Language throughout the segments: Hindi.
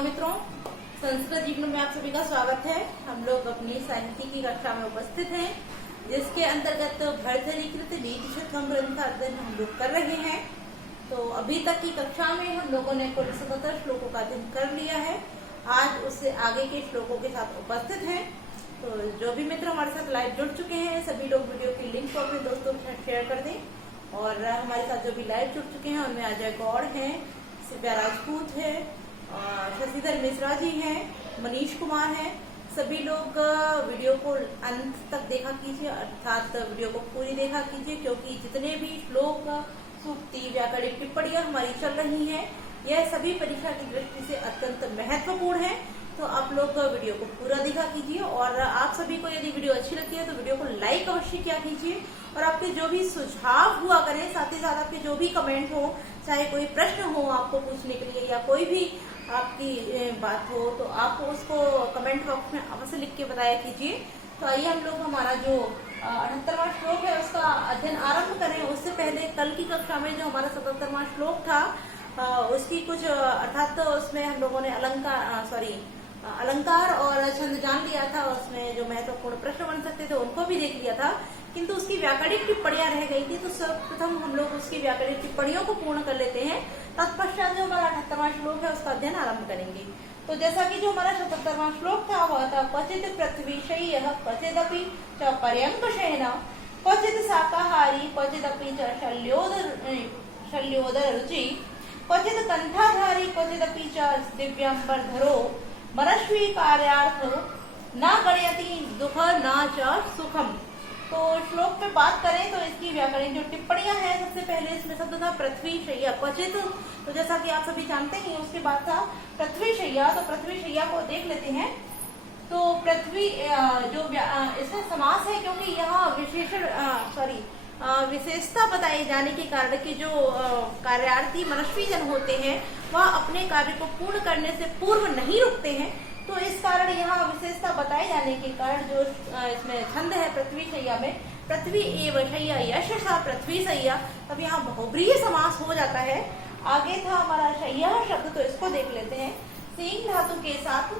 नमस्कार मित्रों, संस्कृत जीवन में आप सभी का स्वागत है। हम लोग अपनी साहित्य की कक्षा में उपस्थित हैं, जिसके अंतर्गत भर्तृकृत नीति शतकम ग्रंथ का अध्ययन हम लोग कर रहे हैं। तो अभी तक की कक्षा में हम लोगों ने कुल 77 श्लोकों का अध्ययन कर लिया है। आज उससे आगे के श्लोकों के साथ उपस्थित हैं। तो जो भी मित्र हमारे साथ लाइव जुड़ चुके हैं, सभी लोग वीडियो की लिंक को अपने दोस्तों के साथ शेयर कर दें। और हमारे साथ जो भी लाइव जुड़ चुके हैं उनमें अजय गौड़ है, शिव्या राजपूत है, शशिधर मिश्रा जी हैं, मनीष कुमार हैं। सभी लोग वीडियो को अंत तक देखा कीजिए, अर्थात वीडियो को पूरी देखा कीजिए, क्योंकि जितने भी श्लोक, सूक्ति, व्याकरणिक टिप्पणियां हमारी चल रही हैं, यह सभी परीक्षा की दृष्टि से अत्यंत महत्वपूर्ण है। तो आप लोग वीडियो को पूरा देखा कीजिए। और आप सभी को यदि वीडियो अच्छी लगती है तो वीडियो को लाइक अवश्य किया कीजिए। और आपके जो भी सुझाव हुआ करें, साथ ही साथ आपके जो भी कमेंट हो, चाहे कोई प्रश्न हो आपको पूछने के लिए या कोई भी आपकी बात हो, तो आप उसको कमेंट बॉक्स में अवश्य लिख के बताया कीजिए। तो आइए हम लोग हमारा जो 78वां श्लोक है उसका अध्ययन आरंभ करें। उससे पहले कल की कक्षा में जो हमारा 77वां श्लोक था, उसकी कुछ अर्थात तो उसमें हम लोगों ने अलंकार और छंद जान लिया था। उसमें जो महत्वपूर्ण प्रश्न बन सकते थे उनको भी देख लिया था, किंतु उसकी व्याकरणिक टिप्पणियां रह गई थी। तो सर्वप्रथम हम लोग उसकी व्याकरणिक टिप्पणियों को पूर्ण कर लेते हैं। तत्पश्चात जो हमारा 78वां श्लोक है उसका अध्ययन आरंभ करेंगे। तो जैसा कि जो हमारा 77वां श्लोक था वह था क्वचित पृथ्वीशय्यः क्वचिदपि च पर्यङ्कशयनः क्वचित् शाकाहारी क्वचिदपि च शल्योदर रुचि क्वचित् कंठाधारी क्वचिदपि च दिव्यांबरधरो मनस्वी कार्यार्थ न गणयति दुख न च सुखम। तो श्लोक पे बात करें तो इसकी व्याकरणिक जो टिप्पणियां हैं, सबसे पहले इसमें शब्द था पृथ्वी शय्या क्वचित। तो जैसा कि आप सभी जानते हैं उसके बाद था पृथ्वी शय्या। तो पृथ्वी शय्या को देख लेते हैं। तो पृथ्वी जो इसमें समास है, क्योंकि यहाँ विशेषता बताए जाने के कारण कि जो कार्यार्थी मनस्वी जन होते हैं वह अपने कार्य को पूर्ण करने से पूर्व नहीं रुकते हैं। तो इस कारण यहाँ विशेषता बताए जाने के कारण जो इसमें छंद है पृथ्वी शय्या में, पृथ्वी एव शय्या यशसा पृथ्वी शय्या, तब यहाँ बहुब्रीहि समास हो जाता है। आगे था हमारा शय्या शब्द, तो इसको देख लेते हैं। सींग धातु के साथ,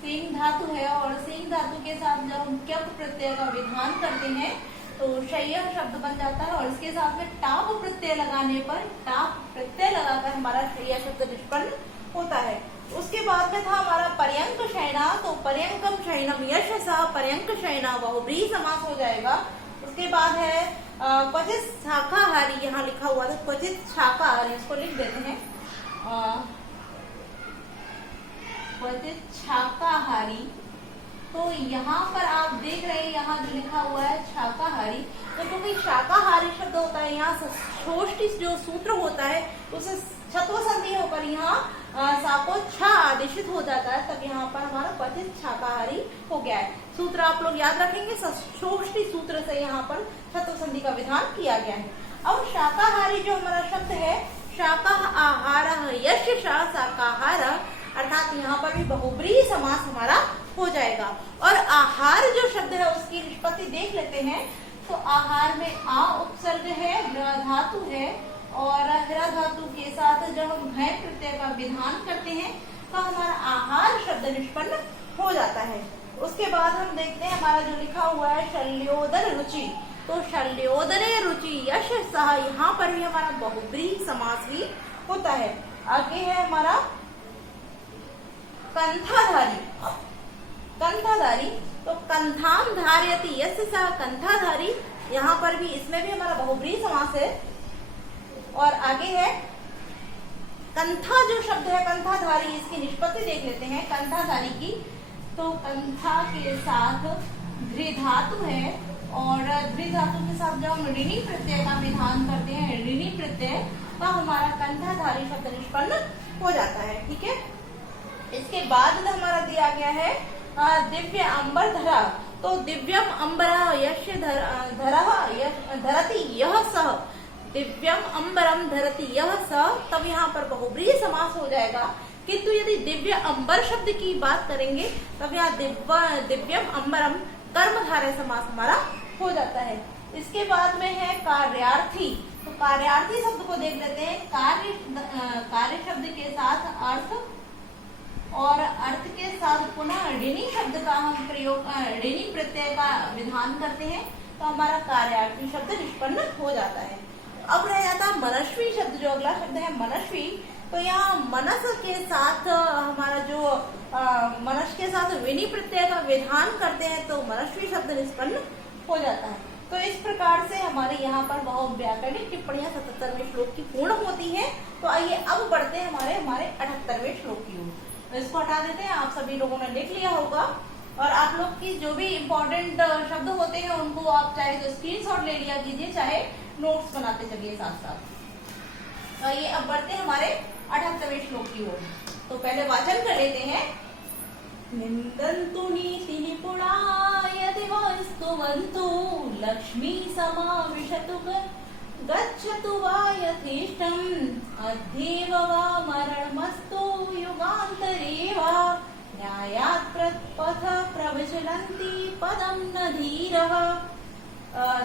सींग धातु है और सींग धातु के साथ जब हम क्यप प्रत्यय का विधान करते हैं तो शय्या शब्द बन जाता है। और इसके साथ में टाप प्रत्यय लगाने पर, टाप प्रत्यय लगाकर हमारा शय्या शब्द निष्पन्न होता है। उसके बाद में था हमारा पर्यंक शयना। तो पर्यंकम शयनम यशसा पर्यंक शयना, बहुब्रीहि समास हो जाएगा। उसके बाद है क्वचित शाकाहारी, यहाँ लिखा हुआ था क्वचित शाकाहारी, इसको लिख देते हैं क्वचित शाकाहारी। तो यहाँ पर आप देख रहे हैं यहाँ जो लिखा हुआ है शाकाहारी, तो क्योंकि शाकाहारी शब्द होता है, यहाँ षोष्ठी जो सूत्र होता है उसे छत्व संधि होकर यहाँ साको छा आदेशित हो जाता है, तब यहाँ पर हमारा क्वचित शाकाहारी हो गया है। सूत्र आप लोग याद रखेंगे, षोष्ठी सूत्र से यहाँ पर छत्व संधि का विधान किया गया है। अब शाकाहारी जो हमारा शब्द है, शाका आहार यश शाकाहार, अर्थात यहाँ पर भी बहुब्रीहि समास हमारा हो जाएगा। और आहार जो शब्द है उसकी निष्पत्ति देख लेते हैं। तो आहार में आ उपसर्ग है, धातु है, और हरा धातु के साथ जब हम घय प्रत्यय का विधान करते हैं तो हमारा आहार शब्द निष्पन्न हो जाता है। उसके बाद हम देखते हैं हमारा जो लिखा हुआ है शल्योदर रुचि। तो शल्योदरे रुचि यश सह, यहाँ पर भी हमारा बहुब्रीहि समास ही होता है। आगे है हमारा कंठाधारी, कंठाधारी। तो कंठाम धारयति यस्य सह कंठाधारी, यहाँ पर भी, इसमें भी हमारा बहुब्रीहि समास है। और आगे है कंथा जो शब्द है कंठाधारी, इसकी निष्पत्ति देख लेते हैं कंठाधारी की। तो कंथा के साथ द्विधातु है, और द्विधातु के साथ जब हम ऋणी प्रत्यय का विधान करते हैं, ऋणी प्रत्यय, तो हमारा कंठाधारी शब्द निष्पन्न हो जाता है। ठीक है। इसके बाद हमारा दिया गया है दिव्य अंबर धरा। तो दिव्यम अंबर यश धरती यह सह, दिव्यम अंबरम धरती यह स, तब यहाँ पर बहुब्रीहि समास हो जाएगा। किंतु यदि दिव्य अंबर शब्द की बात करेंगे तब यहाँ दिव्यम अंबरम कर्मधारय समास हमारा हो जाता है। इसके बाद में है कार्यार्थी। तो कार्यार्थी शब्द को देख लेते हैं। कार्य शब्द के साथ अर्थ और अर्थ के साथ पुनः ऋणी शब्द का हम प्रयोग, ऋणी प्रत्यय का विधान करते हैं, तो हमारा कार्यार्थी शब्द निष्पन्न हो जाता है। अब रह जाता है मनस्वी शब्द, जो अगला शब्द है मनस्वी। तो यहाँ मनस के साथ हमारा जो मनस के साथ विनी प्रत्यय का विधान करते हैं, तो मनस्वी शब्द निष्पन्न हो जाता है। तो इस प्रकार से हमारे यहाँ पर बहु व्याकरणिक टिप्पणियां 77वें श्लोक की पूर्ण होती है। तो आइए अब बढ़ते हैं हमारे 78वें श्लोक की ओर। तो इसको हटा देते हैं। आप सभी लोगों ने लिख लिया होगा, और आप लोग की जो भी इम्पोर्टेंट शब्द होते हैं उनको आप चाहे तो स्क्रीनशॉट ले लिया कीजिए, चाहे नोट्स बनाते चलिए साथ साथ। तो ये अब बढ़ते हैं हमारे 78वें श्लोक की ओर। तो पहले वाचन कर लेते हैं। निंदन्तु नीति निपुणा यदि वा स्तुवन्तु लक्ष्मी समाविशतु गच्छतु वा यथेष्टम् अध्येव वा मरणमस्तु युगान्तरे वा न्यायात् पथ प्रविचलन्ति पदं न धीरः।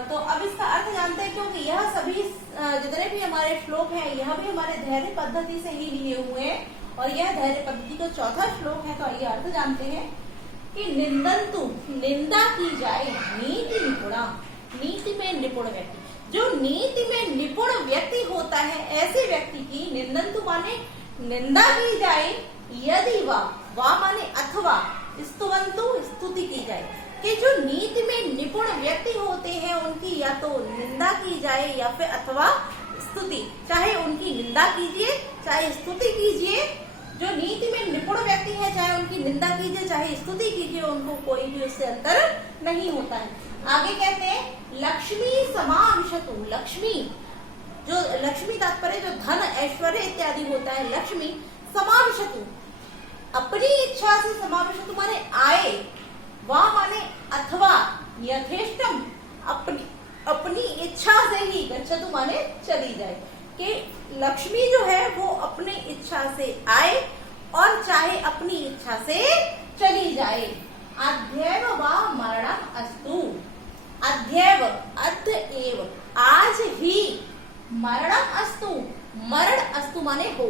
तो अब इसका अर्थ जानते हैं, क्योंकि यह सभी जितने भी हमारे श्लोक हैं यह भी हमारे धैर्य पद्धति से ही लिए हुए हैं, और यह धैर्य पद्धति का चौथा श्लोक है। तो ये अर्थ जानते हैं कि निंदन्तु, निंदा की जाए, नीति निपुणा, नीति में निपुण व्यक्ति, जो नीति में निपुण व्यक्ति होता है, ऐसे व्यक्ति की निंदन्तु माने निंदा की जाए, यदि वा माने अथवा, स्तुवन्तु स्तुति की जाए, कि जो नीति में निपुण व्यक्ति होते हैं उनकी या तो निंदा की जाए या फिर अथवा स्तुति, चाहे उनकी निंदा कीजिए चाहे स्तुति कीजिए। जो नीति में निपुण व्यक्ति है, चाहे उनकी निंदा कीजिए चाहे स्तुति कीजिए, उनको कोई भी उससे अंतर नहीं होता है। आगे कहते हैं लक्ष्मी समाविशतु, लक्ष्मी, जो लक्ष्मी तात्पर्य जो धन ऐश्वर्य इत्यादि होता है, लक्ष्मी समाविशतु, अपनी इच्छा से, समाविशतु माने आए, वा माने अथवा, यथेष्टम अपनी इच्छा से ही, गच्छतु माने चली जाए, कि लक्ष्मी जो है वो अपनी इच्छा से आए और चाहे अपनी इच्छा से चली जाए। अध्यैव वा मरणम अस्तु, अध्यैव अद्यएव, आज ही, मरणम अस्तु, मरण अस्तु माने हो,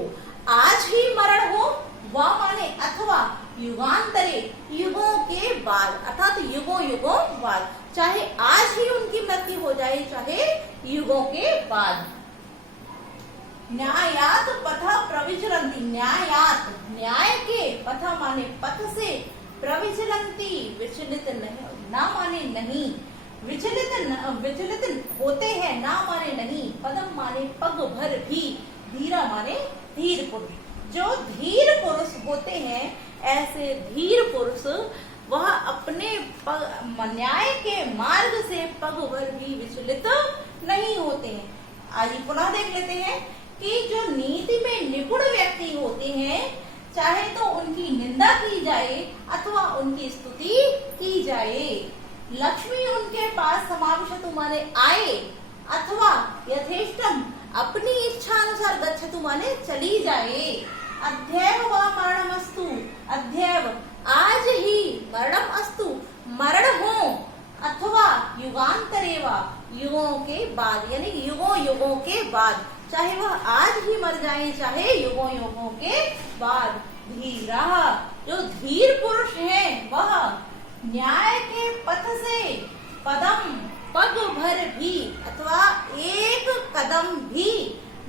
आज ही मरण हो, वा माने अथवा, युगांतरे, युगों के बाद, अर्थात युगों युगों बाद, चाहे आज ही उनकी मृत्यु हो जाए चाहे युगों के बाद। न्यायात पथ प्रविचरन्ति, न्यायात, न्याय के, पथ माने पथ से, प्रविचरन्ति विचलित नहीं, ना माने नहीं, विचलित होते हैं, ना माने नहीं, पदम माने पग भर भी, धीरा माने धीर पुरुष। जो धीर पुरुष होते हैं, ऐसे धीर पुरुष वह अपने न्याय के मार्ग से पग भर भी विचलित नहीं होते हैं। आज पुनः देख लेते हैं कि जो नीति में निपुण व्यक्ति होते हैं, चाहे तो उनकी निंदा की जाए अथवा उनकी स्तुति की जाए, लक्ष्मी उनके पास समाविशतु माने आए, अथवा यथेष्टम अपनी इच्छा अनुसार गच्छतु माने चली जाए। अध्यैव वा मरणमस्तु, अध्यैव आज ही, मरणम अस्तु मरण हो, अथवा युगांतरे वा युगों के बाद, यानी युगों युगों के बाद, चाहे वह आज ही मर जाए चाहे युगों युगों के बाद। धीरा, जो धीर पुरुष है वह न्याय के पथ से पदम, पग भर भी अथवा एक कदम भी,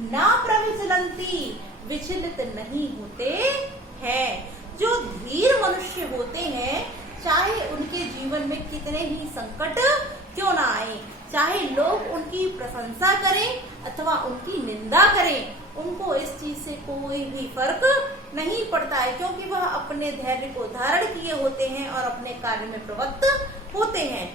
ना प्रविचलन्ति विचलित नहीं होते हैं। जो धीर मनुष्य होते हैं, चाहे उनके जीवन में कितने ही संकट क्यों ना आए, चाहे लोग उनकी प्रशंसा करें अथवा उनकी निंदा करें, उनको इस चीज से कोई भी फर्क नहीं पड़ता है, क्योंकि वह अपने धैर्य को धारण किए होते हैं और अपने कार्य में प्रवृत्त होते हैं।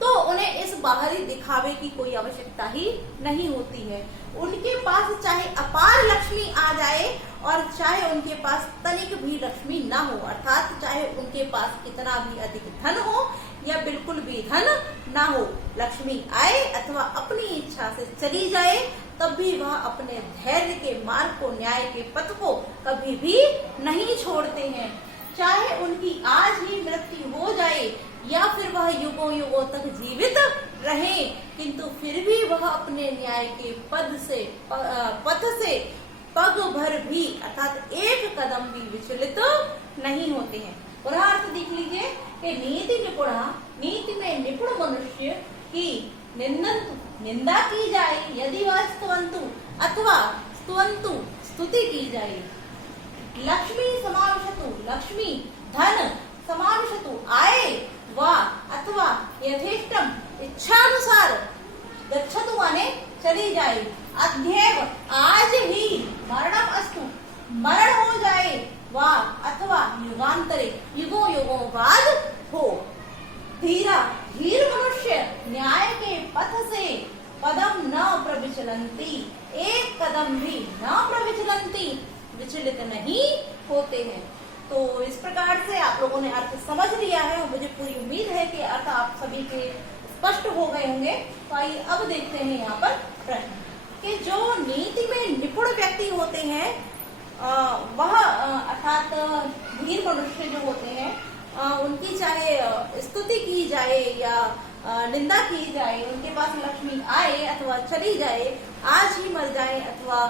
तो उन्हें इस बाहरी दिखावे की कोई आवश्यकता ही नहीं होती है। उनके पास चाहे अपार लक्ष्मी आ जाए और चाहे उनके पास तनिक भी लक्ष्मी ना हो, अर्थात चाहे उनके पास कितना भी अधिक धन हो या बिल्कुल भी धन ना हो, लक्ष्मी आए अथवा अपनी इच्छा से चली जाए, तब भी वह अपने धैर्य के मार्ग को, न्याय के पथ को कभी भी नहीं छोड़ते हैं। चाहे उनकी आज ही मृत्यु हो जाए या फिर वह युगों युगों तक जीवित रहे, किंतु फिर भी वह अपने न्याय के पथ से पग भर भी अर्थात एक कदम भी विचलित नहीं होते हैं। और अर्थ देख लीजिए कि नीति निपुणा, नीति में निपुण मनुष्य की निंदा की जाए यदि वह स्तुवन्तु अथवा स्तुवन्तु स्तुति की जाए। लक्ष्मी समाविशतु, लक्ष्मी धन समाविशतु आए वा अथवा यथेष्टम इच्छानुसार गच्छतु माने चली जाए। अध्येव आज ही मरणम अस्तु, मरण हो जाए वा अथवा युगांतरे युगों युगों बाद हो। धीरा, धीर मनुष्य न्याय के पथ से पदम न प्रविचलन्ति, एक कदम भी न प्रविचलन्ति, विचलित नहीं होते हैं। तो इस प्रकार से आप लोगों ने अर्थ समझ लिया है और मुझे पूरी उम्मीद है कि अर्थ आप सभी के स्पष्ट हो गए होंगे। तो आइए अब देखते हैं यहाँ पर प्रश्न कि जो नीति में निपुण व्यक्ति होते हैं वह अर्थात धीर मनुष्य जो होते हैं उनकी चाहे स्तुति की जाए या निंदा की जाए, उनके पास लक्ष्मी आए अथवा चली जाए, आज ही मर जाए अथवा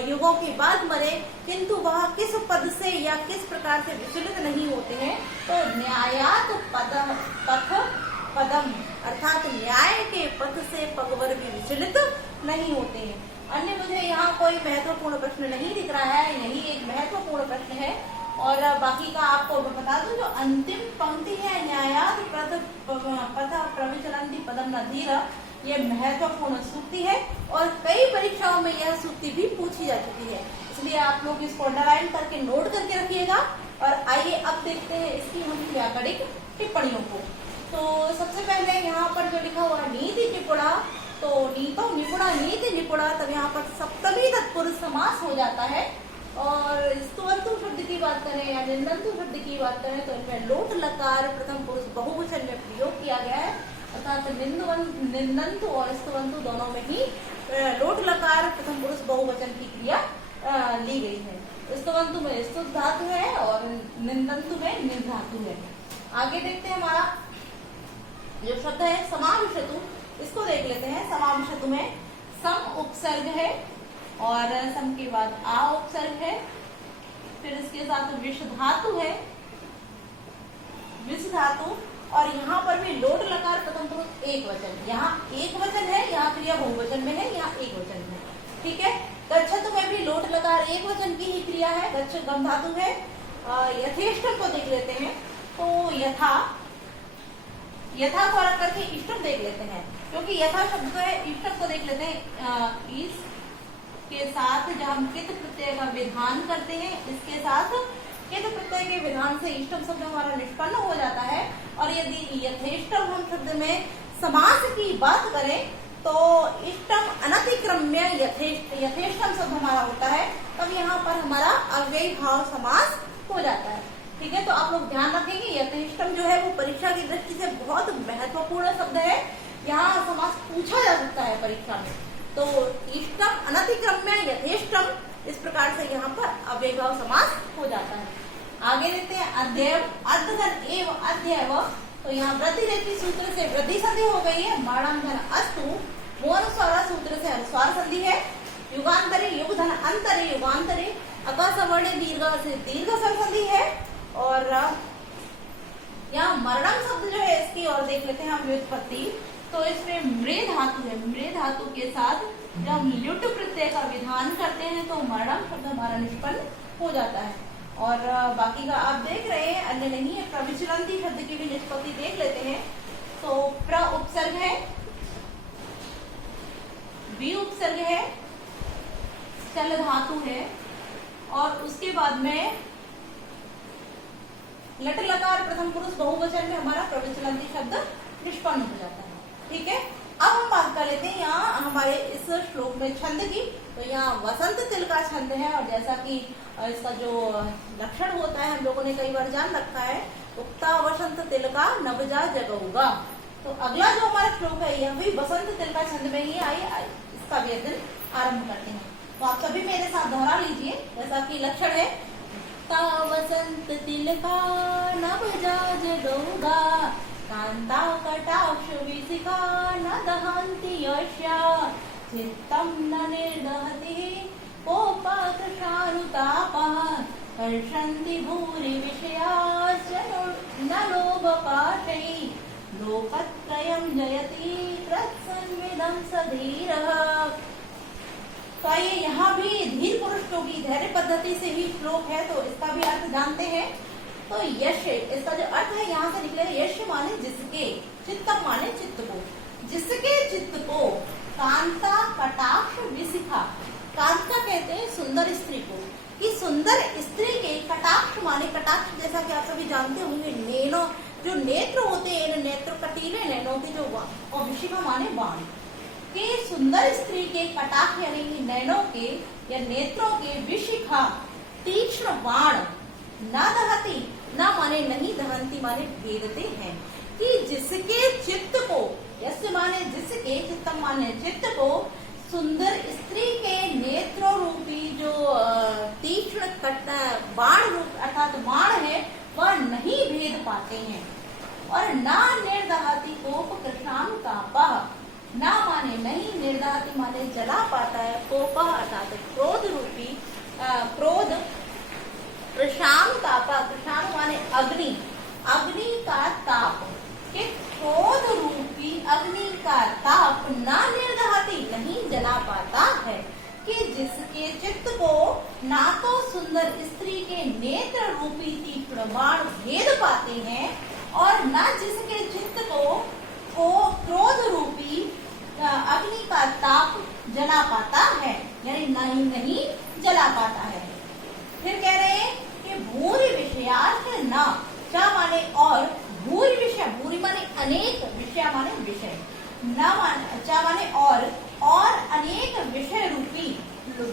युगों के बाद मरे, किंतु वह किस पद से या किस प्रकार से विचलित नहीं होते हैं। तो न्यायात पदम अर्थात न्याय के पद से पगवर भी विचलित नहीं होते हैं। अन्य मुझे यहाँ कोई महत्वपूर्ण प्रश्न नहीं दिख रहा है, यही एक महत्वपूर्ण प्रश्न है। और बाकी का आपको मैं बता दूं, जो अंतिम पंक्ति है न्यायात पथ प्रविचलन्ति पदम न धीर, ये महत्वपूर्ण सूक्ति है और कई परीक्षाओं में यह सूक्ति भी पूछी जा चुकी है, इसलिए आप लोग इसको अंडरलाइन करके नोट करके रखिएगा। और आइए अब देखते हैं इसकी हम व्याकरणिक टिप्पणियों को। तो सबसे पहले यहाँ पर जो लिखा हुआ नीति निपुणा, तो नीतो निपुणा नीति निपुणा, तब यहाँ पर सप्तमी तत्पुरुष समास हो जाता है। और स्तुवन्तु शब्द की बात करें या निंदन्तु शब्द की बात करें तो इनमें लोट लकार प्रथम पुरुष बहुवचन में प्रयोग किया गया है, अर्थात निंदन्तु और स्तुवन्तु दोनों में ही लोट लकार प्रथम पुरुष बहुवचन की क्रिया ली गई है। स्तुवन्तु में स्तुत धातु है और निंदन्तु में निज धातु है। आगे देखते हैं हमारा जो शब्द है समाविशतु, इसको देख लेते हैं। समाविशतु में सम उपसर्ग है और सम के बाद आ उपसर्ग है, फिर इसके साथ विष धातु है, विष धातु, और यहाँ पर भी लोट लकार प्रथम पुरुष एक वचन, यहाँ एक वचन है, यहाँ क्रिया बहुवचन में है, यहाँ एक वचन है। ठीक है। गच्छतु में भी लोट लकार एक वचन की ही क्रिया है, गच्छ गम धातु है। यथेष्टम को देख लेते हैं, तो यथा को अलग करके इष्टम देख लेते हैं, क्योंकि यथा शब्द है, इष्टम को देख लेते हैं। इस के साथ जब हम कित प्रत्यय का विधान करते हैं, इसके साथ कित प्रत्यय के विधान से इष्टम शब्द हमारा निष्पन्न हो जाता है। और यदि यथेष्टम हम शब्द में समास की बात करें तो इष्टम अनतिक्रम्य यथेष्टम शब्द हमारा होता है, तब यहाँ पर हमारा अव्ययी भाव समास हो जाता है। ठीक है। तो आप लोग ध्यान रखेंगे, यथेष्टम जो है वो परीक्षा की दृष्टि से बहुत महत्वपूर्ण शब्द है, यहाँ समास पूछा जा सकता है परीक्षा में। तो इष्टम अनतिक्रम्य यथेष्टम, इस प्रकार से यहाँ पर अव्ययभाव समास हो जाता है। आगे देखते हैं अध्ययव, अर्धधन एव अध्ययव, तो यहाँ वृद्धि रेखी सूत्र से वृद्धि संधि हो गई है। मरणम धन अस्तु, मोनुस्वार सूत्र से अनुस्वार संधि है। युगांतरे युग धन अंतरे युगांतरे, अकासवर्ण दीर्घ से दीर्घ स्वर संधि है। और यहाँ मरणम शब्द जो है इसकी और देख लेते हैं हम व्युत्पत्ति, तो इसमें मृ धातु है, मृ धातु के साथ जब हम ल्युट प्रत्यय का विधान करते हैं तो मरणम शब्द हमारा निष्पन्न हो जाता है। और बाकी का आप देख रहे हैं, अन्य नहीं है। प्रविचलन्ति शब्द की भी निष्पत्ति देख लेते हैं, तो प्र उपसर्ग है, वि उपसर्ग है, चल धातु है, और उसके बाद में लट लकार प्रथम पुरुष बहुवचन में हमारा प्रविचलन्ति शब्द निष्पन्न हो जाता है। ठीक है। अब हम बात कर लेते हैं यहाँ हमारे इस श्लोक में छंद की। तो यहाँ वसंत तिल का छंद है, और जैसा कि इसका जो लक्षण होता है हम लोगों ने कई बार जान रखा है, उक्ता वसंत तिल का नवजा जगऊगा। तो अगला जो हमारा श्लोक है यह भी वसंत तिल का छंद में ही आई, इसका व्यंजन आरंभ करते हैं। तो आप सभी मेरे साथ दोहरा लीजिए, जैसा कि लक्षण है, वसंत तिल का नवजा जगऊगा, कांता कटाक्ष विशिखा न दहन्ति यस्या चित्तं न निर्दहति कोपकृशानुतापः कर्षन्ति भूरि विषयाश्च न लोभपाशैः लोकत्रयं जयति तत्संविदं सधीरः। तो ये यहाँ भी धीर पुरुष की धैर्य पद्धति से ही श्लोक है, तो इसका भी अर्थ जानते हैं। तो यश, इसका जो अर्थ है यहाँ से निकलेगा, यश माने जिसके, चित्तम माने चित्त को, जिसके चित्त को, कांता कटाक्ष विशिखा, कांता कहते हैं सुंदर स्त्री को, कि सुंदर स्त्री के कटाक्ष माने, कटाक्ष जैसा कि आप सभी जानते होंगे, नैनो जो नेत्र होते हैं, नेत्र कटीले नैनों के जो, और विशिखा माने बाण, कि सुंदर स्त्री के कटाक्ष यानी कि नैनों के या नेत्रों के विशिखा तीक्ष्ण बाण न दहती, न माने नहीं, दहंती माने भेदते हैं, कि जिसके चित्त को, यस्य माने जिसके, चित्तम माने चित्त को, सुंदर स्त्री के नेत्रों रूपी जो तीक्ष्ण बाण रूप अर्थात बाण है वह नहीं भेद पाते हैं। और ना निर्दहति कोप कृष्णानुतापः, ना माने नहीं, निर्दहति माने जला पाता है, कोपः अर्थात क्रोध रूपी, क्रोध, कृष्णानुतापः, कृष्णानु माने अग्नि, अग्नि का ताप, कि क्रोध रूपी अग्नि का ताप ना निर्दहति नहीं जला पाता है, कि जिसके चित्त को ना तो सुंदर स्त्री के नेत्र रूपी तीक्ष्ण बाण भेद पाते हैं और ना जिसके चित्त को क्रोध रूपी अग्नि का ताप जला पाता है, यानी नहीं जला पाता है। फिर कह रहे हैं कि भूरि विषयार्थ न, चा माने और, भूरि विषय, भूरि माने अनेक, विषय माने विषय, न माने, चा माने और अनेक विषय रूपी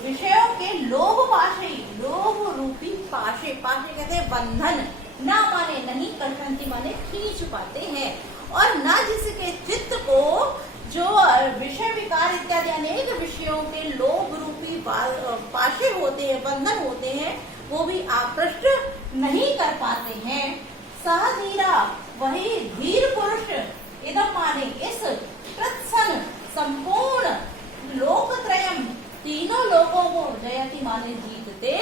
विषयों के लोभ पाशे, लोभ रूपी पाशे, पाशे कहते हैं बंधन, न माने नहीं, कर्षन्ति माने खींच पाते हैं, और न जिसके चित्त को जो विषय विकार इत्यादि अनेक विषयों के लोभ रूपी पाशे होते हैं, बंधन होते हैं, वो भी आकृष्ट नहीं कर पाते हैं। सह धीरा, वही धीर पुरुष, इदम माने इस, कृत्सन संपूर्ण, लोकत्रयम तीनों लोगों को, जयति माने जीतते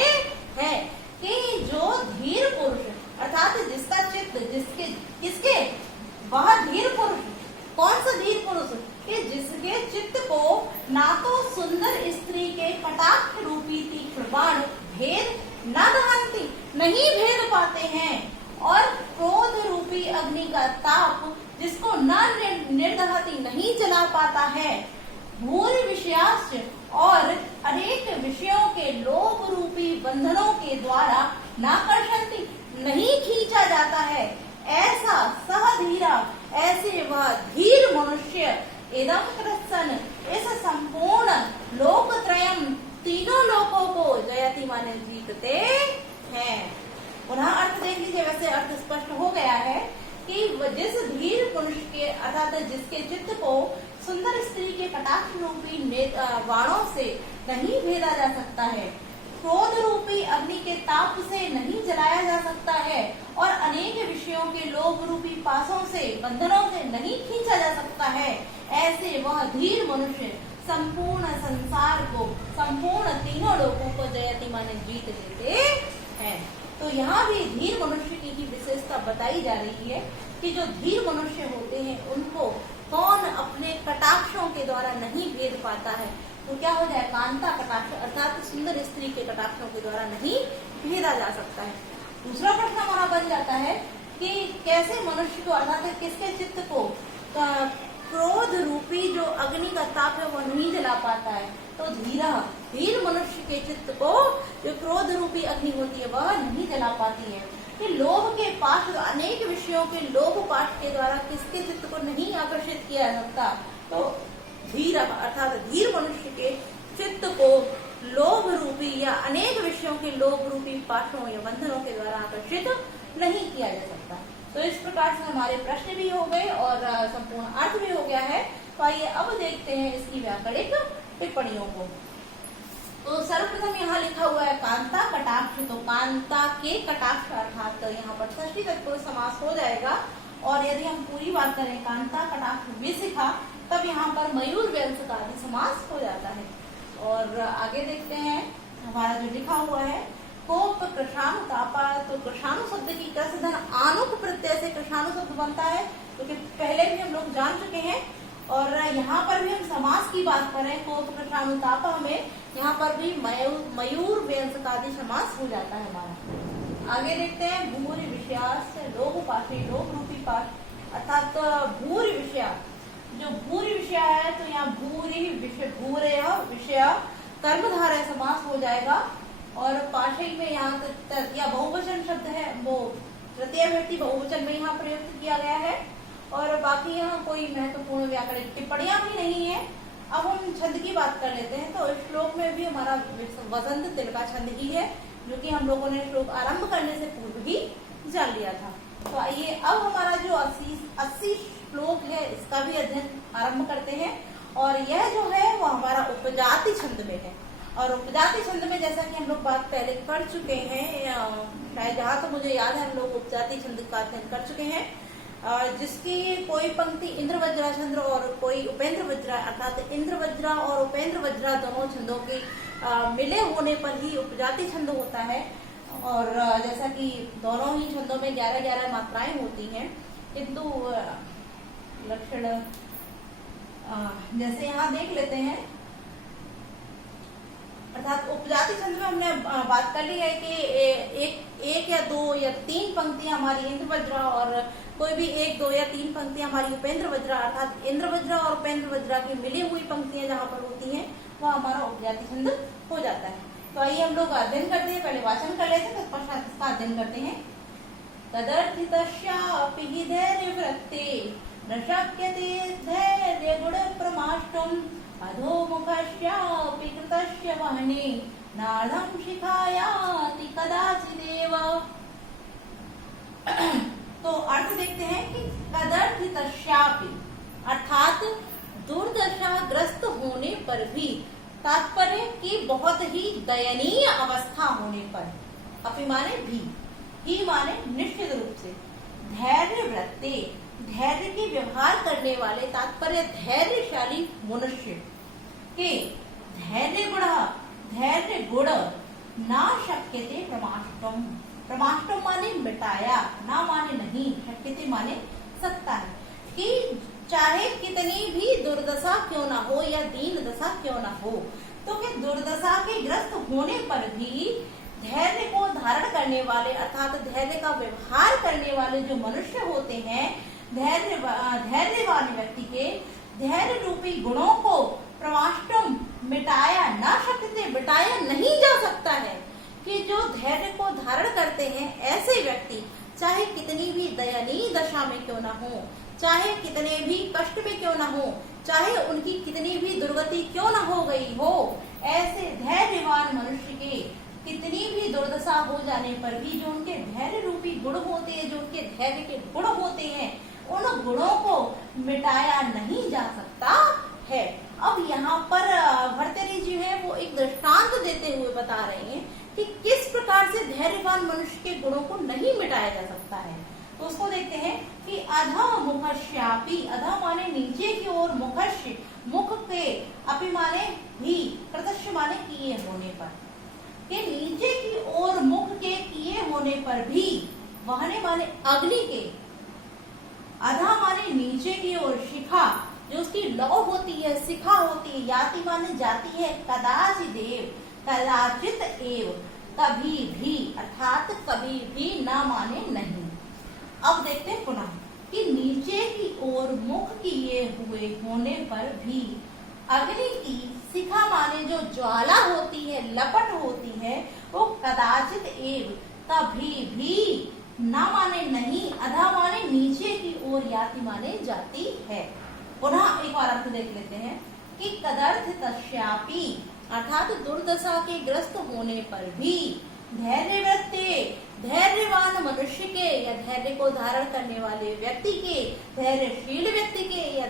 हैं, कि जो धीर पुरुष अर्थात जिसका चित्त, जिसके, किसके, वह धीर पुरुष, कौन सा धीर पुरुष, कि जिसके चित्त को ना तो सुंदर स्त्री के कटाक्ष रूपी तीक्ष्ण बाण भेद न दहन्ति नहीं भेद पाते हैं, और क्रोध रूपी अग्नि का ताप जिसको न निर्दहति नहीं जला पाता है, भूरि विषयाश्च और अनेक विषयों के लोभ रूपी बंधनों के द्वारा न कर्षन्ति नहीं खींचा जाता है, ऐसा सह धीरा, ऐसे वह धीर मनुष्य, इदम कृत्सन, इस संपूर्ण लोकत्रयम तीनों लोकों को, जयति माने जीतते हैं। पुनः अर्थ देख लीजिए, वैसे अर्थ स्पष्ट हो गया है कि जिस धीर पुरुष के अर्थात जिसके चित्त को सुंदर स्त्री के कटाक्ष रूपी बाणों से नहीं भेदा जा सकता है, क्रोध रूपी अग्नि के ताप से नहीं जलाया जा सकता है, और अनेक विषयों के लोभ रूपी पासों से, बंधनों से नहीं खींचा जा सकता है, ऐसे वह धीर मनुष्य संपूर्ण संसार को, संपूर्ण तीनों लोगों को, जयति माने जीत लेते हैं। तो यहाँ भी धीर मनुष्य की ही विशेषता बताई जा रही है, कि जो धीर मनुष्य होते हैं उनको कौन अपने कटाक्षों के द्वारा नहीं भेद पाता है, तो क्या हो जाए, कांता कटाक्ष अर्थात सुंदर स्त्री के कटाक्षों के द्वारा नहीं भेदा जा सकता है। दूसरा प्रश्न हमारा बन जाता है कि कैसे मनुष्य को अर्थात किसके चित्त को क्रोध रूपी जो अग्नि का ताप है वो नहीं जला पाता है, तो धीर मनुष्य के चित्त को जो क्रोध रूपी अग्नि होती है वह नहीं जला पाती है, कि लोभ के पाश, अनेक विषयों के लोभ पाश के द्वारा किसके चित्त को नहीं आकर्षित किया जा सकता, तो धीर अर्थात धीर मनुष्य के चित्त को लोभ रूपी या अनेक विषयों के लोभ रूपी पाशों या बंधनों के द्वारा आकर्षित नहीं किया जा सकता। तो इस प्रकार से हमारे प्रश्न भी हो गए और संपूर्ण अर्थ भी हो गया है। तो आइए अब देखते हैं इसकी व्याकरणिक टिप्पणियों को। तो सर्वप्रथम यहाँ लिखा हुआ है कांता कटाक्ष, तो कांता के कटाक्ष अर्थात यहाँ पर षष्ठी तत्पुरुष समास हो जाएगा, और यदि हम पूरी बात करें कांता कटाक्ष विशिखा, तब यहाँ पर मयूर व्यंजक आदि समास हो जाता है। और आगे देखते हैं हमारा जो लिखा हुआ है कोप कृषाणु तापा, तो कृषाणु शब्द की कृषधन आनुक प्रत्यय से कृषाणु शब्द बनता है, क्योंकि तो पहले भी हम लोग जान चुके हैं। और यहाँ पर भी हम समास की बात करें कोप कृषाणु तापा में, यहाँ पर भी मयूर व्यंजक आदि समास हो जाता है हमारा। आगे देखते हैं भूरि विषयास लोभ पाशी, लोभ रूपी पाश, अर्थात भूरि विषया, जो भूरि विषय है तो यहाँ भूरि विषय भूरे विषय कर्मधारय समास हो जाएगा। और पाशई में यहाँ तृतीया बहुवचन शब्द है, वो तृतीय व्यक्ति बहुवचन में यहाँ प्रयुक्त किया गया है। और बाकी यहाँ कोई महत्वपूर्ण व्याकरणिक टिप्पणियां भी नहीं है। अब हम छंद की बात कर लेते हैं। तो इस श्लोक में भी हमारा वसंत तिलका छंद ही है, जो कि हम लोगों ने श्लोक आरंभ करने से पूर्व ही जान लिया था। तो आइए अब हमारा जो 80 श्लोक है इसका भी अध्ययन आरंभ करते हैं। और यह जो है वो हमारा उपजाति छंद में है। और उपजाति छंद में जैसा कि हम लोग बात पहले कर चुके हैं, शायद जहाँ तो मुझे याद है हम लोग उपजाति छंद का अध्ययन कर चुके हैं, जिसकी कोई पंक्ति इंद्र वज्रा छंद और कोई उपेंद्र वज्रा, अर्थात इंद्र वज्रा और उपेंद्र वज्रा दोनों छंदों के मिले होने पर ही उपजाति छंद होता है। और जैसा कि दोनों ही छंदों में 11-11 मात्राएं होती हैं, किंतु लक्षण जैसे यहाँ देख लेते हैं, अर्थात उपजाति छंद में हमने बात कर ली है कि एक या दो या तीन पंक्तियां हमारी इंद्र वज्रा और कोई भी 1, 2 या 3 पंक्तियां हमारी उपेंद्र वज्रा, अर्थात इंद्र वज्रा और उपेंद्र वज्रा की मिली हुई पंक्तियां जहाँ पर होती हैं वह हमारा उपजाति छंद हो जाता है। तो आइए हम लोग अध्ययन करते हैं, पहले वाचन कर लेते हैं, तो पश्चात इसका अध्ययन करते हैं। तदर्थितस्यापि हि धैर्यवृत्ते न शक्यते धैर्य गुण प्रमाष्टुम् अधोमुखस्यापि कृतस्य वहने नार्धं शिखायाति कदाचिदेव। तो अर्थ देखते हैं कि कदर्थितस्यापि, अर्थात दुर्दशाग्रस्त होने पर भी, तात्पर्य कि बहुत ही दयनीय अवस्था होने पर, अपि माने भी, ही माने निश्चित रूप से, धैर्य वृत्ते, धैर्य के व्यवहार करने वाले, तात्पर्य धैर्यशाली मनुष्य के धैर्य गुण ना शक्यते प्रमाष्टम, प्रमाष्टम माने मिटाया, ना माने नहीं, शक्यते माने सकता है, कि चाहे कितनी भी दुर्दशा क्यों ना हो या दीन दशा क्यों ना हो, तो कि दुर्दशा के ग्रस्त होने पर भी धैर्य को धारण करने वाले, अर्थात धैर्य का व्यवहार करने वाले जो मनुष्य होते हैं, धैर्यवान व्यक्ति के धैर्य रूपी गुणों को प्रमाष्टम मिटाया ना सकते, मिटाया नहीं जा सकता है। कि जो धैर्य को धारण करते हैं ऐसे व्यक्ति, चाहे कितनी भी दयनीय दशा में क्यों ना हो, चाहे कितने भी कष्ट में क्यों ना हो, चाहे उनकी कितनी भी दुर्गति क्यों ना हो गई हो, ऐसे धैर्यवान मनुष्य के कितनी भी दुर्दशा हो जाने पर भी जो उनके धैर्य रूपी गुण होते हैं, जो उनके धैर्य के गुण होते हैं, उन गुणों को मिटाया नहीं जा सकता है। अब यहाँ पर भर्तृहरि जी है वो एक दृष्टांत देते हुए बता रहे हैं कि किस प्रकार से धैर्यवान मनुष्य के गुणों को नहीं मिटाया जा सकता है। तो उसको देखते हैं कि अधः मुखस्यापि, अधः माने नीचे की ओर, मुखस्य मुख के, अपि माने भी, कृतस्य माने किए होने पर, के नीचे की ओर मुख के किए होने पर भी, वहने माने अग्नि के, अधः माने नीचे की ओर, शिखा जो उसकी लौ होती है, शिखा होती है, याति माने जाती है, कदाचिदेव कदाचित एव, कभी भी, अर्थात कभी भी, ना माने नहीं। अब देखते हैं पुनः कि नीचे की ओर मुख किए हुए होने पर भी, अग्नि की शिखा माने जो ज्वाला होती है, लपट होती है, वो कदाचित एव, कभी भी, ना माने नहीं, अधा माने नीचे की ओर, याति माने जाती है। पुनः एक बार अर्थ देख लेते हैं कि कदर्थितस्यापि, अर्थात दुर्दशा के ग्रस्त होने पर भी, धैर्यवृत्ते, धैर्यवान मनुष्य के या धैर्य को धारण करने वाले व्यक्ति के, धैर्यशील व्यक्ति के या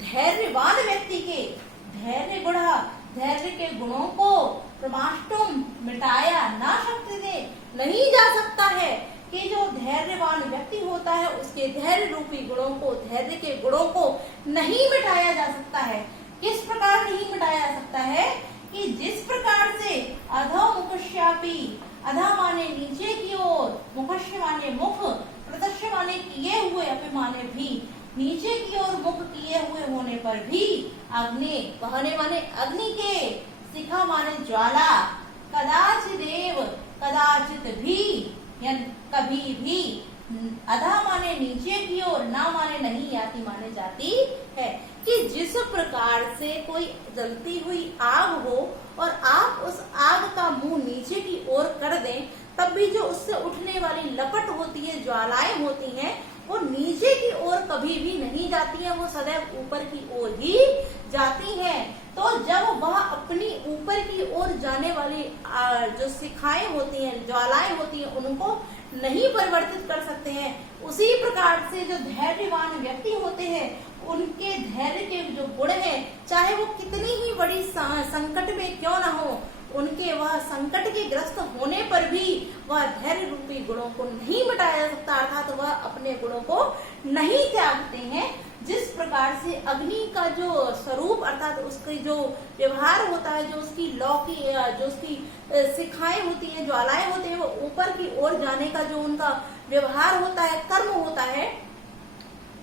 धैर्यवान व्यक्ति के धैर्य गुण, धैर्य के गुणों को प्रमाष्टुम मिटाया ना सकते, नहीं जा सकता है। कि जो धैर्यवान व्यक्ति होता है उसके धैर्य रूपी गुणों को, धैर्य के गुणों को नहीं मिटाया जा सकता है। किस प्रकार नहीं मिटाया जा सकता है कि जिस प्रकार से अधोमुखश्यापि, अधा माने नीचे की ओर, मुखश्य माने मुख, प्रदर्श्य माने किए हुए, अपि माने भी, नीचे की ओर मुख किए हुए होने पर भी, अग्नि बहने माने अग्नि के, शिखा माने ज्वाला, कदाचिदेव कदाचित भी या कभी भी, अधा माने नीचे की ओर, ना माने नहीं, याति माने जाती है। कि जिस प्रकार से कोई जलती हुई आग हो और आप उस आग का मुंह नीचे की ओर कर दें, तब भी जो उससे उठने वाली लपट होती है, ज्वालाएं होती हैं, वो नीचे की ओर कभी भी नहीं जाती है, वो सदैव ऊपर की ओर ही जाती हैं। तो जब वह अपनी ऊपर की ओर जाने वाली जो शिखाएं होती हैं, ज्वालाएं होती हैं, उनको नहीं परिवर्तित कर सकते हैं, उसी प्रकार से जो धैर्यवान व्यक्ति होते हैं उनके धैर्य के जो गुण हैं, चाहे वो कितनी ही बड़ी संकट में क्यों ना हो, उनके वह संकट के ग्रस्त होने पर भी वह धैर्य रूपी गुणों को नहीं मिटाया जा सकता, अर्थात वह अपने गुणों को नहीं त्यागते हैं। जिस प्रकार से अग्नि का जो स्वरूप अर्थात उसकी जो व्यवहार होता है, जो उसकी लौ की, जो उसकी शिखाएं होती हैं, ज्वालाएं होती हैं, वो ऊपर की ओर जाने का जो उनका व्यवहार होता है, कर्म होता है,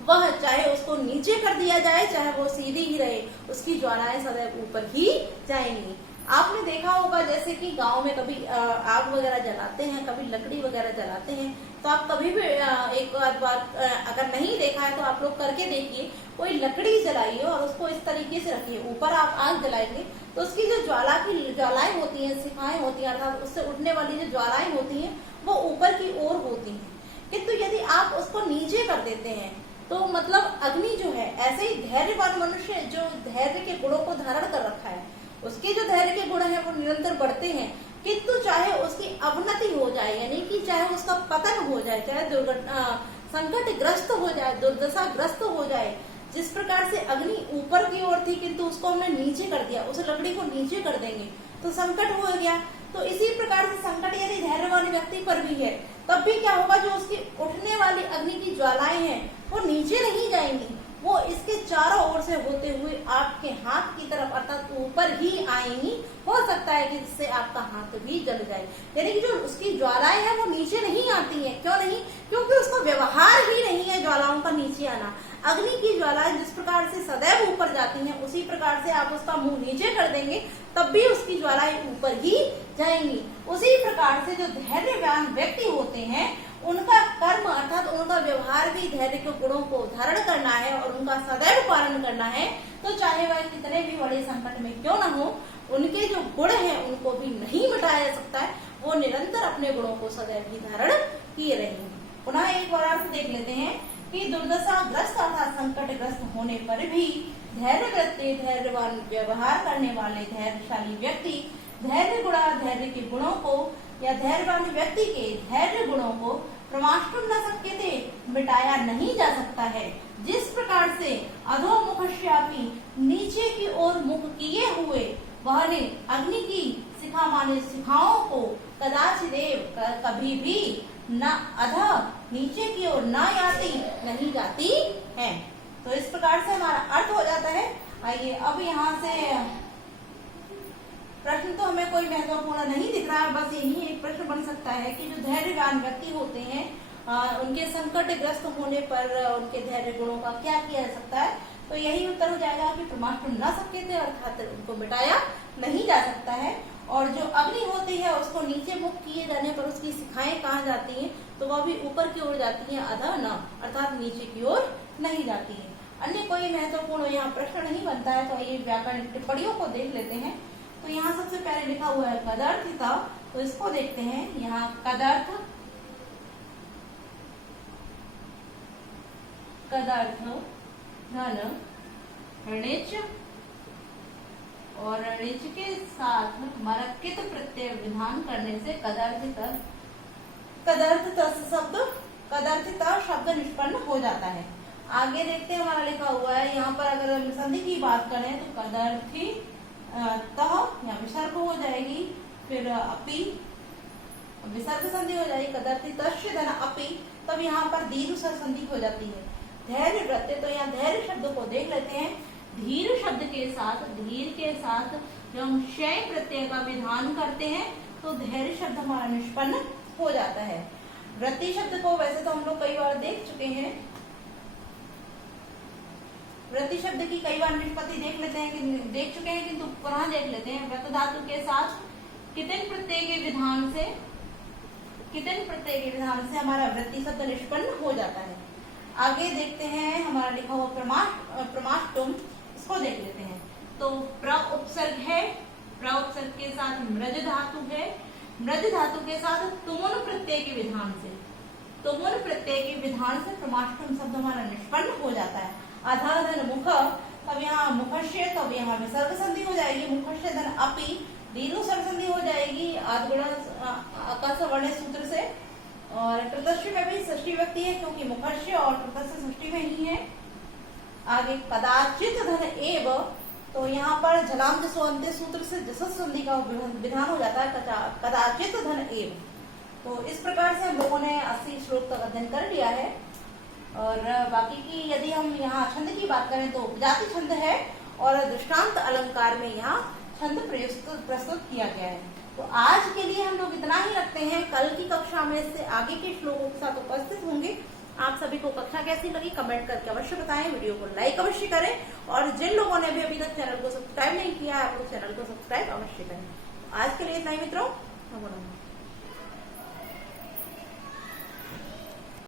वह चाहे उसको नीचे कर दिया जाए चाहे वो सीधी ही रहे, उसकी ज्वालाएं सदैव ऊपर ही जाएंगी। आपने देखा होगा जैसे कि गांव में कभी आग वगैरह जलाते हैं, कभी लकड़ी वगैरह जलाते हैं, तो आप कभी भी एक बार अगर नहीं देखा है तो आप लोग करके देखिए, कोई लकड़ी जलाइए और उसको इस तरीके से रखिए, ऊपर आप आग जलाएंगे तो उसकी जो ज्वालाएं होती हैं, शिखाएं होती हैं, अर्थात उससे उठने वाली जो ज्वालाएं होती हैं वो ऊपर की ओर होती हैं। किंतु यदि आप उसको नीचे कर देते हैं तो मतलब अग्नि जो है, ऐसे ही धैर्यवान मनुष्य जो धैर्य के गुणों को धारण कर रखा है, उसके जो धैर्य के गुण हैं वो निरंतर बढ़ते हैं, किंतु चाहे उसकी अवनति हो जाए, यानी कि चाहे उसका पतन हो जाए, चाहे दुर्घटना संकट ग्रस्त हो जाए, दुर्दशा ग्रस्त हो जाए, जिस प्रकार से अग्नि ऊपर की ओर थी किंतु उसको हमने नीचे कर दिया, उस लकड़ी को नीचे कर देंगे तो संकट हो गया। तो इसी प्रकार से संकट यदि धैर्यवान व्यक्ति पर भी है, तब भी क्या होगा, जो उसकी उठने वाली अग्नि की ज्वालाएं हैं वो नीचे नहीं जाएंगी, वो इसके चारों ओर से होते हुए आपके हाथ की तरफ अर्थात ऊपर ही आएंगी। हो सकता है कि जिससे आपका हाथ भी जल जाए, यानी कि जो उसकी ज्वालाएं हैं वो नीचे नहीं आती हैं। क्यों नहीं? क्योंकि उसका व्यवहार ही नहीं है ज्वालाओं का नीचे आना। अग्नि की ज्वालाएं जिस प्रकार से सदैव ऊपर जाती हैं, उसी प्रकार से आप उसका मुंह नीचे कर देंगे तब भी उसकी ज्वालाएं ऊपर ही जाएंगी। उसी प्रकार से जो धैर्यवान व्यक्ति होते हैं उनका कर्म अर्थात उनका व्यवहार भी धैर्य के गुणों को धारण करना है और उनका सदैव पालन करना है। तो चाहे वह कितने भी बड़े संकट में क्यों न हो, उनके जो गुण हैं उनको भी नहीं मिटाया जा सकता है, वो निरंतर अपने गुणों को सदैव ही धारण किए रहेंगे। पुनः एक बार अर्थ देख लेते हैं कि दुर्दशा ग्रस्त अर्थात संकट ग्रस्त होने पर भी धैर्यवान व्यवहार करने वाले धैर्यशाली व्यक्ति धैर्य के गुणों को या धैर्यवान व्यक्ति के धैर्य गुणों को प्रमाष्टुम न शक्यते मिटाया नहीं जा सकता है। जिस प्रकार से अधोमुखश्यापि नीचे की ओर मुख किए हुए वहने अग्नि की शिखा माने शिखाओं को कदाचिदेव कभी भी न अधः नीचे की ओर न याति नहीं जाती है। तो इस प्रकार से हमारा अर्थ हो जाता है। आइए अब यहाँ से प्रश्न तो हमें कोई महत्वपूर्ण नहीं दिख रहा है, बस यही एक प्रश्न बन सकता है कि जो धैर्यवान व्यक्ति होते हैं उनके संकट ग्रस्त होने पर उनके धैर्य गुणों का क्या किया जा सकता है। तो यही उत्तर हो जाएगा कि प्रमाष्टुम न शक्यते अर्थात उनको मिटाया नहीं जा सकता है। और जो अग्नि होती है उसको नीचे मुख किए जाने पर उसकी शिखाएं कहाँ जाती हैं, तो वह भी ऊपर की ओर जाती हैं, अधः न अर्थात नीचे की ओर नहीं जाती है। अन्य कोई महत्वपूर्ण यहाँ प्रश्न नहीं बनता है। तो ये व्याकरण टिप्पणियों को देख लेते हैं। तो यहाँ सबसे पहले लिखा हुआ है कदर्थिता, तो इसको देखते हैं। यहाँ कदर्थ धन ऋणिच और ऋणिच के साथ हमारा कित प्रत्यय विधान करने से कदर्थिता शब्द निष्पन्न हो जाता है। आगे देखते हैं हमारा लिखा हुआ है यहाँ पर अगर हम संधि की बात करें तो कदर्थी तह यहाँ विसर्ग हो जाएगी, फिर अपि विसर्ग संधि हो जाएगी कदर्थी तस्य धन अपि, तब यहाँ पर दीर्घ संधि हो जाती है। धैर्य व्रत, तो यहाँ धैर्य शब्द को देख लेते हैं। धीर शब्द के साथ, धीर के साथ जब हम शय प्रत्यय का विधान करते हैं तो धैर्य शब्द हमारा निष्पन्न हो जाता है। व्रति शब्द को वैसे तो हम लोग कई बार देख चुके हैं, व्रति शब्द की कई बार निष्पत्ति देख लेते हैं, देख चुके हैं, किंतु पुनः देख लेते हैं। व्रत धातु के साथ कितन प्रत्यय के विधान से, कितन प्रत्यय के विधान से हमारा व्रति शब्द निष्पन्न हो जाता है। आगे देखते हैं, हमारा लिखा हुआ प्रमाष्टुम, इसको देख लेते हैं। तो प्र उपसर्ग है, प्र उपसर्ग के साथ मृज धातु है, मृज धातु के साथ तुमुन प्रत्यय के विधान से, तुमुन प्रत्यय के विधान से प्रमाष्टुम शब्द हमारा निष्पन्न हो जाता है। आधा धन मुख, तब यहाँ मुखस्य, तब यहाँ विसर्ग संधि हो जाएगी। मुखस्य धन अपि, दीर्घ संधि हो जाएगी आदगुणा आकाश वर्ण सूत्र से। और कृतस्य में भी षष्ठी व्यक्ति है, क्योंकि मुखस्य और कृतस्य षष्ठी में ही है। आगे कदाचित धन एव, तो यहाँ पर झलाम जसो अंत्य सूत्र से जसस संधि का विधान हो जाता है, कदाचित धन एव। तो इस प्रकार से हम लोगों ने 80 श्लोक तक अध्ययन कर लिया है। और बाकी की यदि हम यहाँ छंद की बात करें तो उपजाति छंद है और दृष्टांत अलंकार में यहाँ छंद प्रस्तुत किया गया है। तो आज के लिए हम लोग इतना ही रखते हैं। कल की कक्षा में इससे आगे के श्लोकों के साथ उपस्थित होंगे। आप सभी को कक्षा कैसी लगी कमेंट करके अवश्य बताएं, वीडियो को लाइक अवश्य करें, और जिन लोगों ने भी अभी तक चैनल को सब्सक्राइब नहीं किया है, आप लोग चैनल को सब्सक्राइब अवश्य करें। आज के लिए इतना ही मित्रों, नमो नमः।